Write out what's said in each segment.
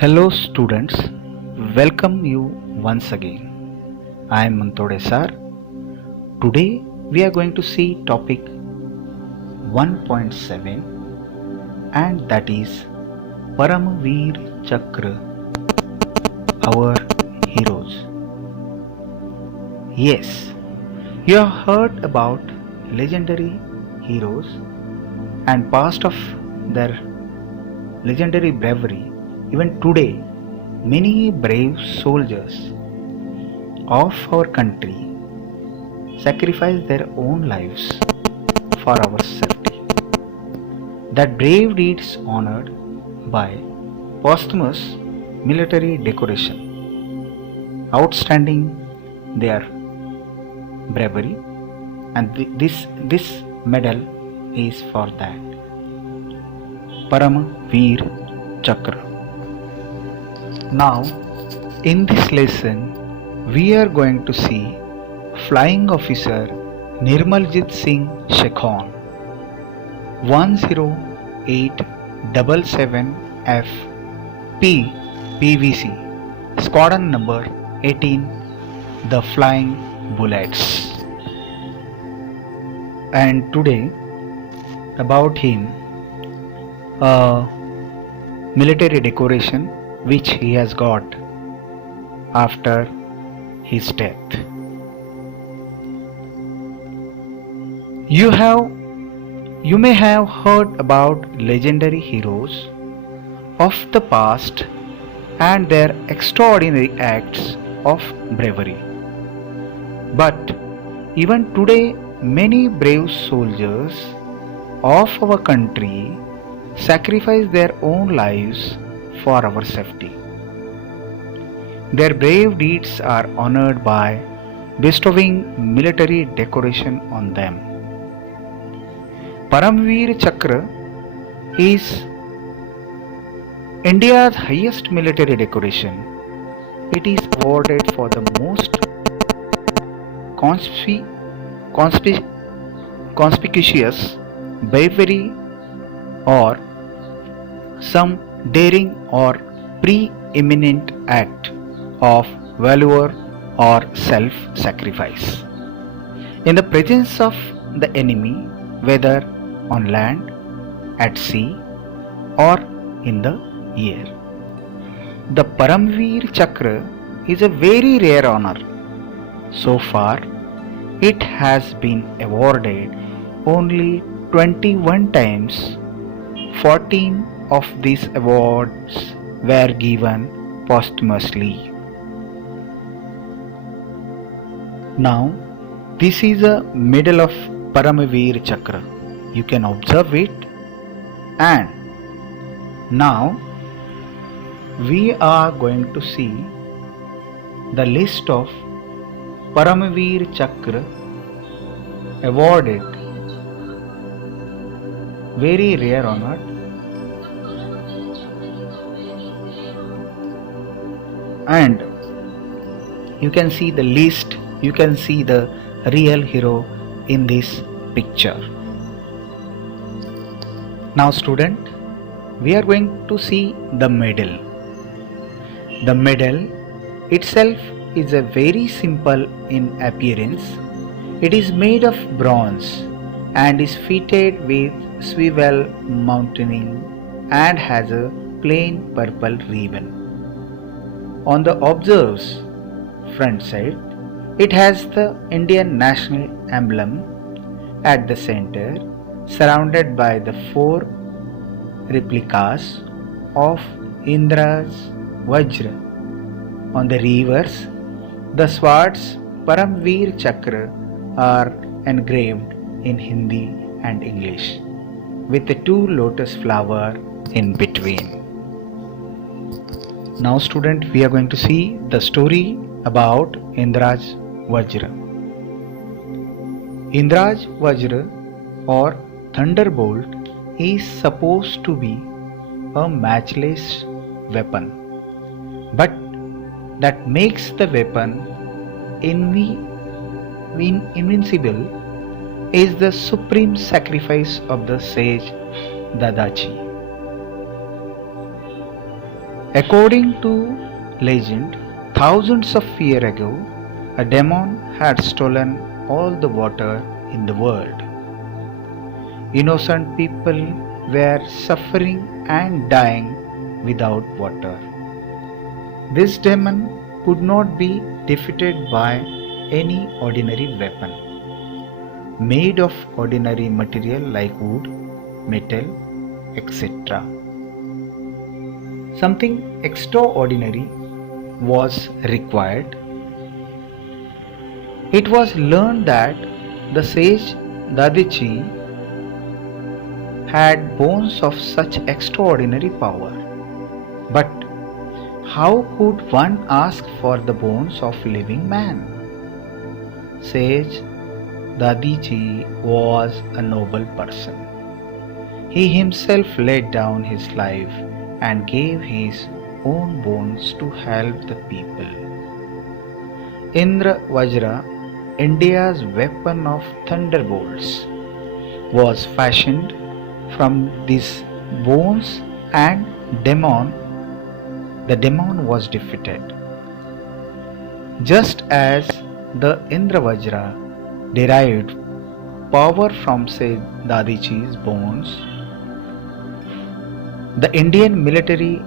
Hello students, welcome you once again. I am Mantode Sir. Today we are going to see topic 1.7 and that is Paramveer Chakra, our heroes. Yes, you have heard about legendary heroes and past of their legendary bravery. Even today, many brave soldiers of our country sacrifice their own lives for our safety. That brave deeds honored by posthumous military decoration, outstanding their bravery, and this medal is for that. Paramveer Chakra. Now, in this lesson, we are going to see Flying Officer Nirmaljit Singh Shekhon 10877F P PVC Squadron number 18, the Flying Bullets. And today, about him, military decoration which he has got after his death. You may have heard about legendary heroes of the past and their extraordinary acts of bravery. But even today, many brave soldiers of our country sacrifice their own lives for our safety. Their brave deeds are honored by bestowing military decoration on them. Paramveer Chakra is India's highest military decoration. It is awarded for the most conspicuous bravery or some daring or preeminent act of valor or self-sacrifice in the presence of the enemy, whether on land, at sea, or in the air. The Paramveer Chakra is a very rare honor. So far, it has been awarded only 21 times. 14 of these awards were given posthumously. Now, this is a medal of Paramveer Chakra. You can observe it. And now, we are going to see the list of Paramveer Chakra awarded, very rare honor. And you can see the list, you can see the real hero in this picture. Now student, we are going to see the medal. The medal itself is a very simple in appearance. It is made of bronze and is fitted with swivel mounting and has a plain purple ribbon. On the obverse front side, it has the Indian national emblem at the center, surrounded by the 4 replicas of Indra's Vajra. On the reverse, the swords Paramveer Chakra are engraved in Hindi and English, with the 2 lotus flowers in between. Now student, we are going to see the story about Indra's Vajra. Indra's Vajra or thunderbolt is supposed to be a matchless weapon, but that makes the weapon invincible is the supreme sacrifice of the sage Dadaji. According to legend, thousands of years ago, a demon had stolen all the water in the world. Innocent people were suffering and dying without water. This demon could not be defeated by any ordinary weapon made of ordinary material like wood, metal, etc. Something extraordinary was required. It was learned that the sage Dadichi had bones of such extraordinary power. But how could one ask for the bones of living man? Sage Dadichi was a noble person. He himself laid down his life and gave his own bones to help the people. Indra Vajra, India's weapon of thunderbolts, was fashioned from these bones, and the demon was defeated. Just as the Indra Vajra derived power from Sage Dadichi's bones, the Indian military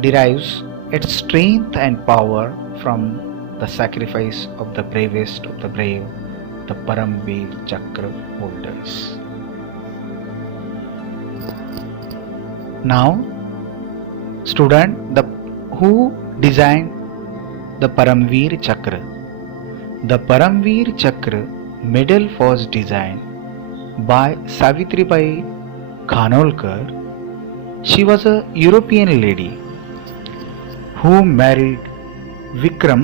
derives its strength and power from the sacrifice of the bravest of the brave, the Paramveer Chakra holders. Now, student, who designed the Paramveer Chakra? The Paramveer Chakra medal was designed by Savitribai Khanolkar. She was a European lady who married Vikram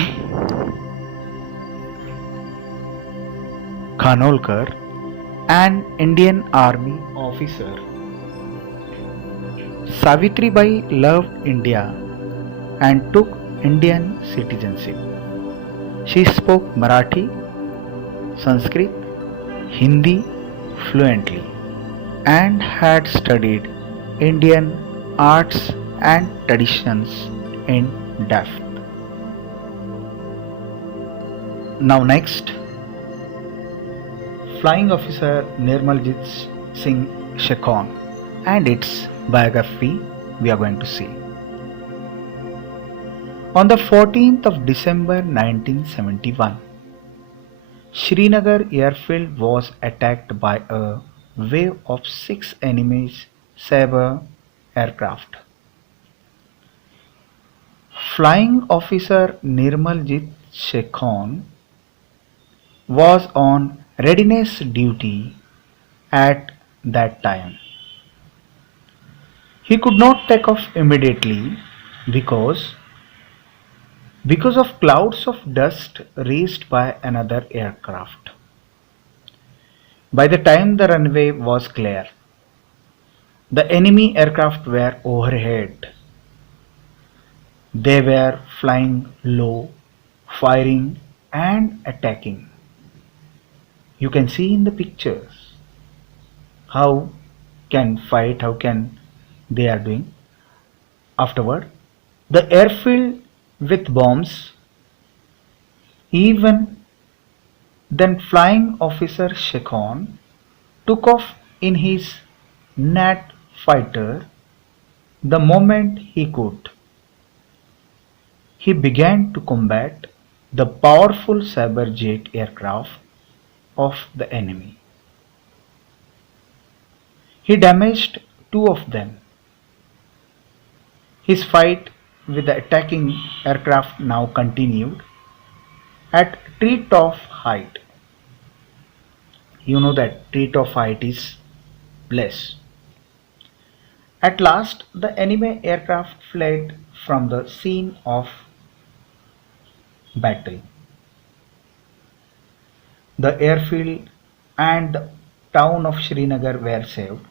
Khanolkar, an Indian army officer. Savitribai loved India and took Indian citizenship. She spoke Marathi, Sanskrit, Hindi fluently and had studied Indian arts and traditions in depth. Now next, Flying Officer Nirmaljit Singh Shekhon and its biography we are going to see. On the 14th of December 1971, Srinagar airfield was attacked by a wave of 6 enemy Sabre aircraft. Flying Officer Nirmaljit Shekhon was on readiness duty at that time. He could not take off immediately because of clouds of dust raised by another aircraft. By the time the runway was clear, the enemy aircraft were overhead. They were flying low, firing and attacking. You can see in the pictures how they are doing. Afterward, the airfield with bombs. Even then, Flying Officer Shekhon took off in his Nat fighter the moment he could. He began to combat the powerful Sabre jet aircraft of the enemy. He damaged 2 of them. His fight with the attacking aircraft now continued at treetop height. You know that treetop height is less. At last, the enemy aircraft fled from the scene of battle. The airfield and the town of Srinagar were saved.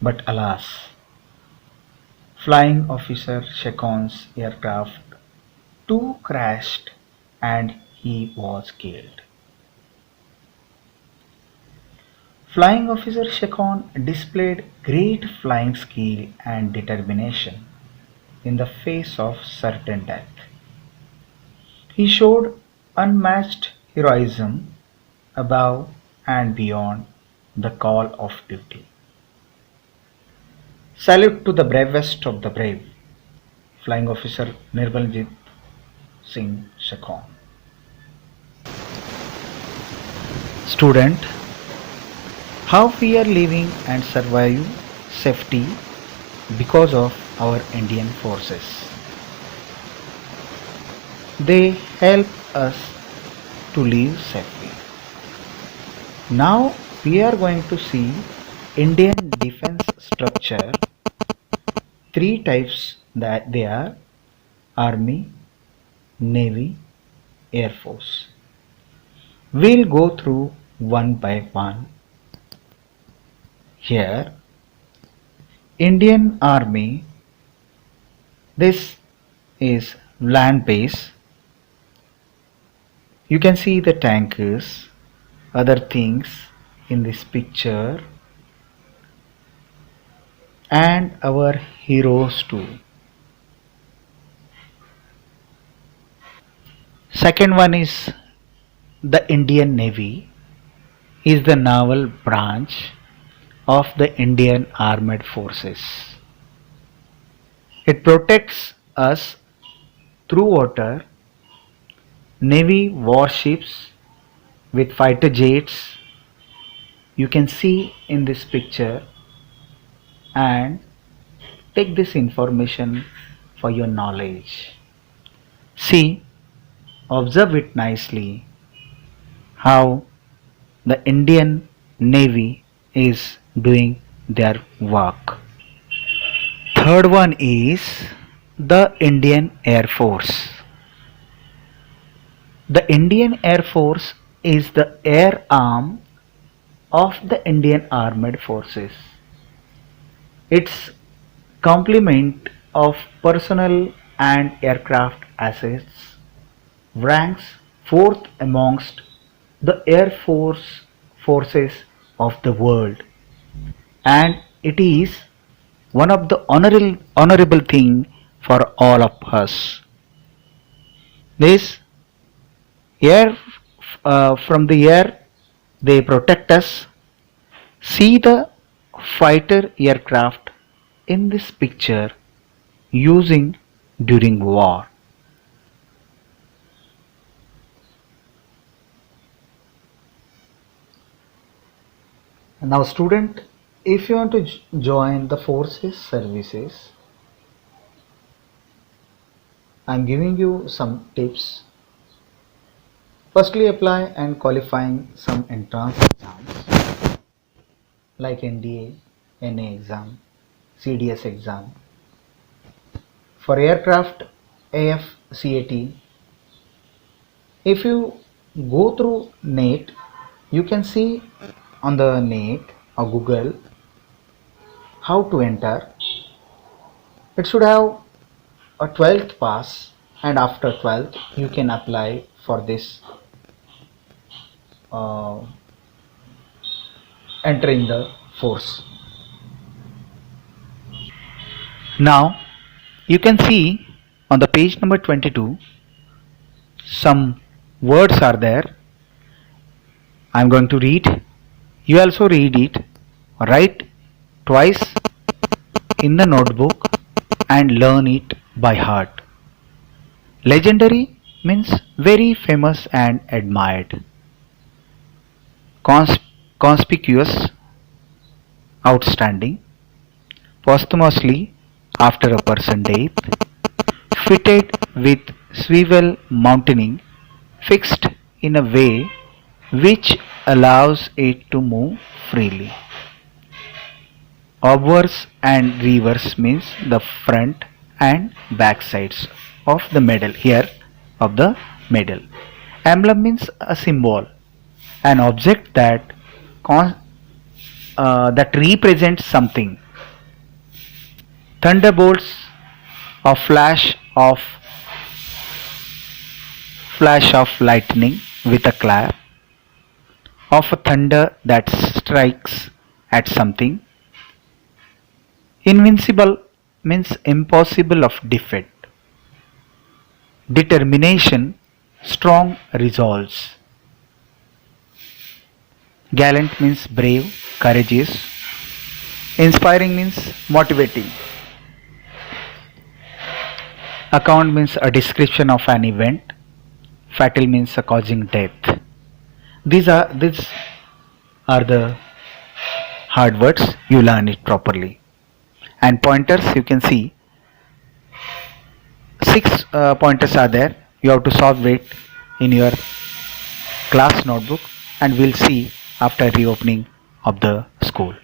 But alas, Flying Officer Shekhon's aircraft too crashed and he was killed. Flying Officer Shekhon displayed great flying skill and determination. in the face of certain death. He showed unmatched heroism above and beyond the call of duty. Salute to the bravest of the brave, Flying Officer Nirmaljeet Singh Shakhon. Student, how we are living and survive safety because of our Indian forces. They help us to live safely. Now we are going to see Indian defense structure. Three types, that they are Army, Navy, Air Force. We'll go through one by one. Here, Indian Army, this is land base. You can see the tankers, other things in this picture, and our heroes too. Second one is the Indian Navy, is the naval branch of the Indian Armed Forces. It protects us through water, Navy warships with fighter jets. You can see in this picture and take this information for your knowledge. See, observe it nicely how the Indian Navy is doing their work. Third one is the Indian Air Force. The Indian Air Force is the air arm of the Indian Armed Forces. Its complement of personnel and aircraft assets ranks fourth amongst the air forces of the world, and it is one of the honorable thing for all of us. This air, from the air, they protect us. See the fighter aircraft in this picture using during war. Now student, if you want to join the forces services, I am giving you some tips. Firstly, apply and qualifying some entrance exams like NDA, NA exam, CDS exam. For aircraft, AFCAT. If you go through NET, you can see on the NET or Google how to enter. It should have a 12th pass, and after 12th you can apply for this entering the force. Now you can see on the page number 22 some words are there. I am going to read. You also read it. Write twice in the notebook and learn it by heart. Legendary means very famous and admired. Conspicuous, outstanding. Posthumously, after a person death. Fitted with swivel mountaining, fixed in a way which allows it to move freely. Obverse and reverse means the front and back sides of the medal, here of the medal. Emblem means a symbol, an object that that represents something. Thunderbolts, a flash of lightning with a clap of a thunder that strikes at something. Invincible means impossible of defeat. Determination, strong resolves. Gallant means brave, courageous. Inspiring means motivating. Account means a description of an event. Fatal means a causing death. These are the hard words. You learn it properly. And pointers, you can see six pointers are there. You have to solve it in your class notebook, and we'll see after reopening of the school.